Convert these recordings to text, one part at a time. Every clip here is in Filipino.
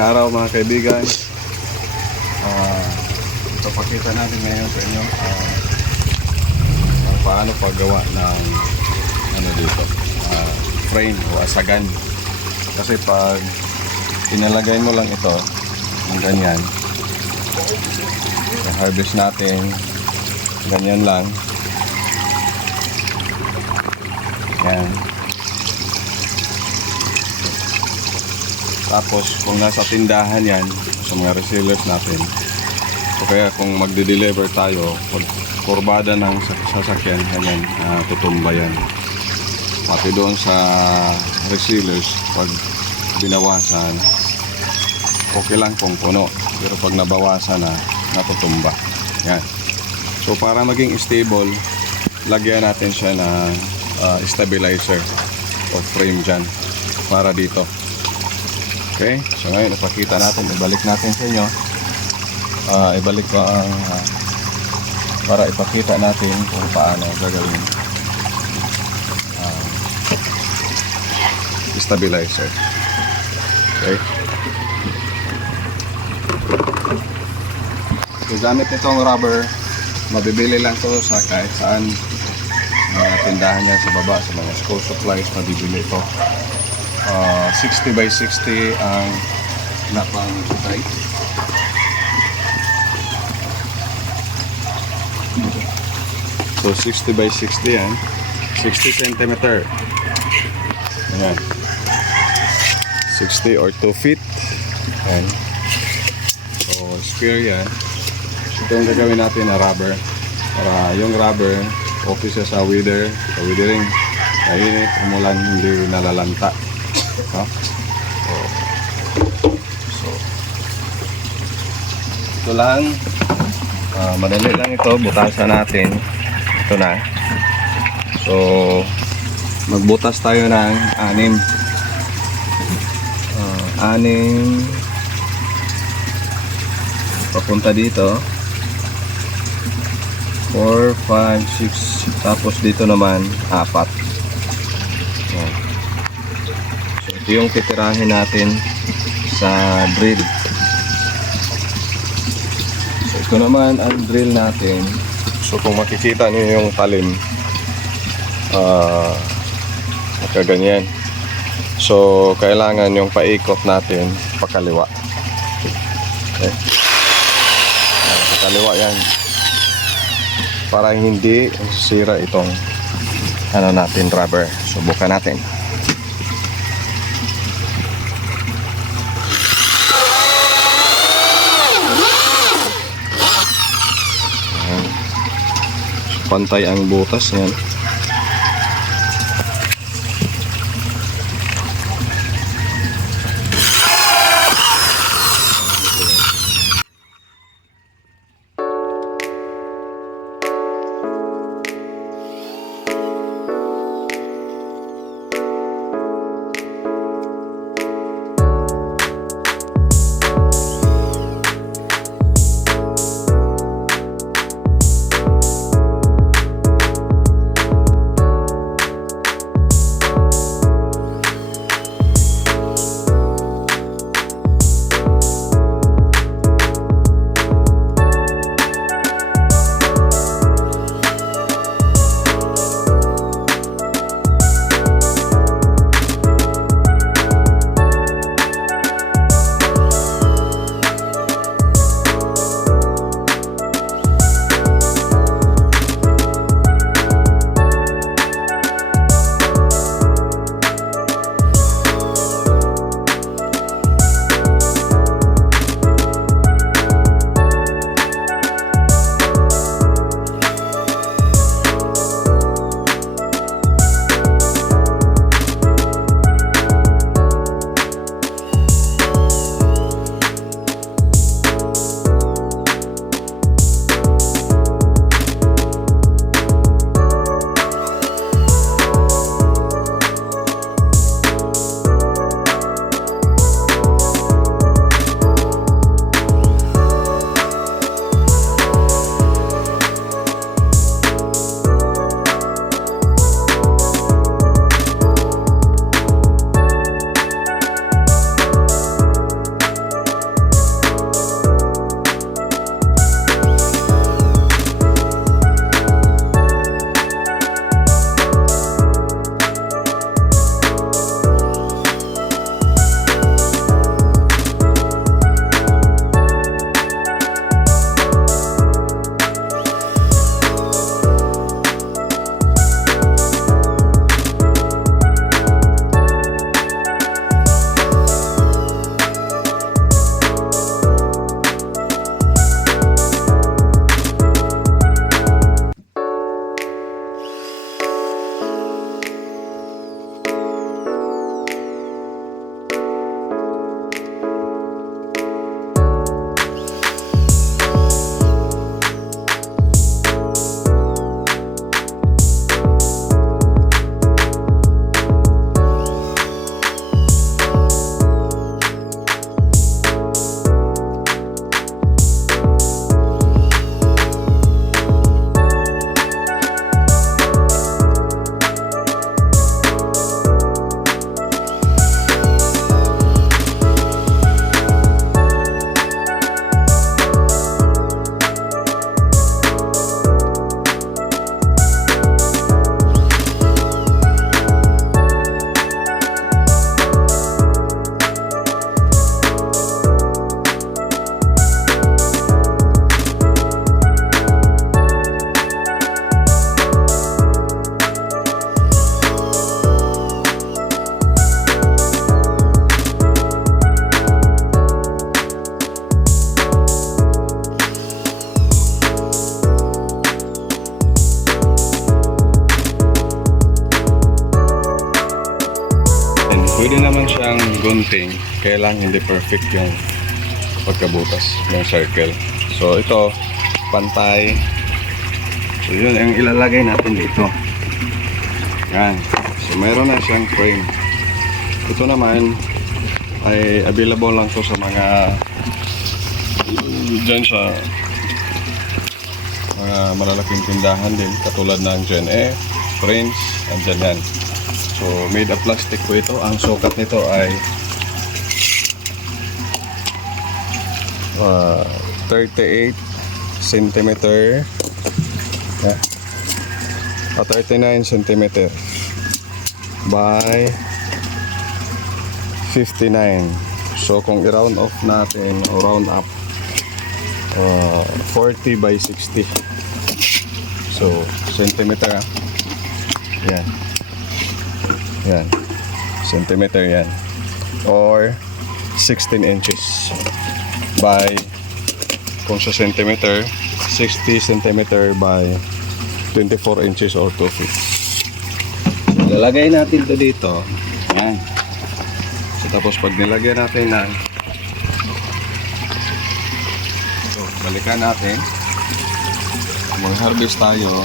araw mga kaibigan. Ipapakita natin ngayon sa inyo kung paano paggawa ng dito, frame o asagan. Kasi pag inalagay mo lang ito ng ganyan, harvest natin ganyan lang, yan. Tapos kung nasa tindahan yan sa mga resellers natin, o kaya kung magde-deliver tayo, pag kurbada ng sasakyan, ganyan, tutumba yan. Pati doon sa resellers, pag binawasan, okay lang kung puno, pero pag nabawasan na, natutumba yan. So para maging stable, lagyan natin siya ng stabilizer o frame dyan para dito. Okay, so ngayon ipakita natin, ibalik natin sa inyo, ibalik ko ang para ipakita natin kung paano gagawin stabilizer. Okay, so gamit nitong rubber, mabibili lang to sa kahit saan, mga tindahan yan sa baba, sa mga school supplies, mabibili ito. 60 by 60 ang napang kutay. So 60 by 60 yan, 60 cm. Ayan, 60 or 2 feet. Ayan. So square yan. Ito yung gagawin natin na rubber, para yung rubber okay siya sa weather, sa weathering, kainit, umulan, hindi nalalanta. No? So ito lang, madali lang ito, butasan natin. Ito na. So magbutas tayo ng 6 papunta dito, 4, 5, 6, tapos dito naman 4. So ito yung titirahin natin sa drill. So ito naman ang drill natin. So kung makikita niyo yung talim, nakaganyan. So kailangan yung paikot natin pakaliwa. Okay, pakaliwa yan, para hindi sira itong natin rubber. Subukan natin. Pantay ang butas yan. pwede naman siyang gunting, kaya lang hindi perfect yung pagkabutas ng circle. So ito, pantay. So yun ang ilalagay natin dito. Yan. So mayroon na siyang frame. Ito naman ay available lang to sa mga dyan sa mga malalaking tindahan din, katulad ng Gen F, Prince, andyan yan. So made of plastic po ito. Ang sukat nito ay 38 cm, yeah. 39 cm by 59. So kung i-round off natin o round up, 40 by 60. So centimeter, yan yan, centimeter yan, or 16 inches by, kung sa centimeter, 60 centimeter by 24 inches or 2 feet. So, lalagay natin to dito. Yan. So, tapos pag nilagay natin na, so, balikan natin. Mag-harvest tayo,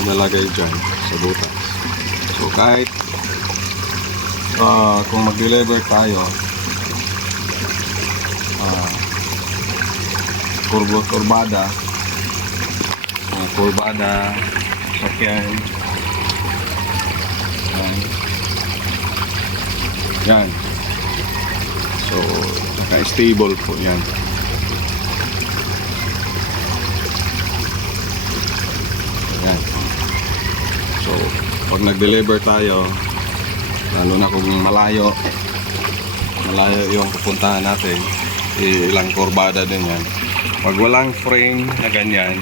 ilalagay dyan sa butas. So kahit kung mag-deliver tayo, kurbada, sakyan, yan. So naka-stable po yan. Yan. So pag nag-deliver tayo, lalo na kung malayo yung pupuntahan natin, ilang kurbada din yan. Pag walang frame na ganyan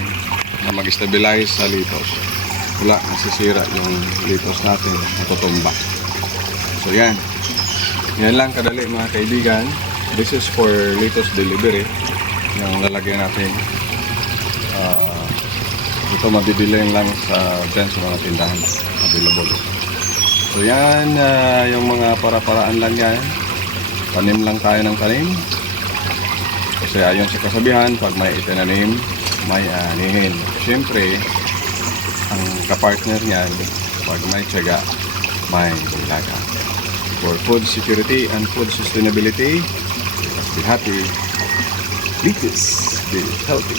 na mag-stabilize sa litos, wala, nasisira yung litos natin, natutumba. So yan lang kadali mga kaibigan. This is for litos delivery yung lalagyan natin. Ito mabibili lang dyan sa mga tindahan, available. So yan, yung mga para-paraan lang yan. Tanim lang tayo ng tanim. Kasi ayon sa kasabihan, pag may itinanim, may anihin. Siyempre, ang kapartner niyan, pag may tiyaga, may ilaga. For food security and food sustainability, let's be happy, be peace, be healthy.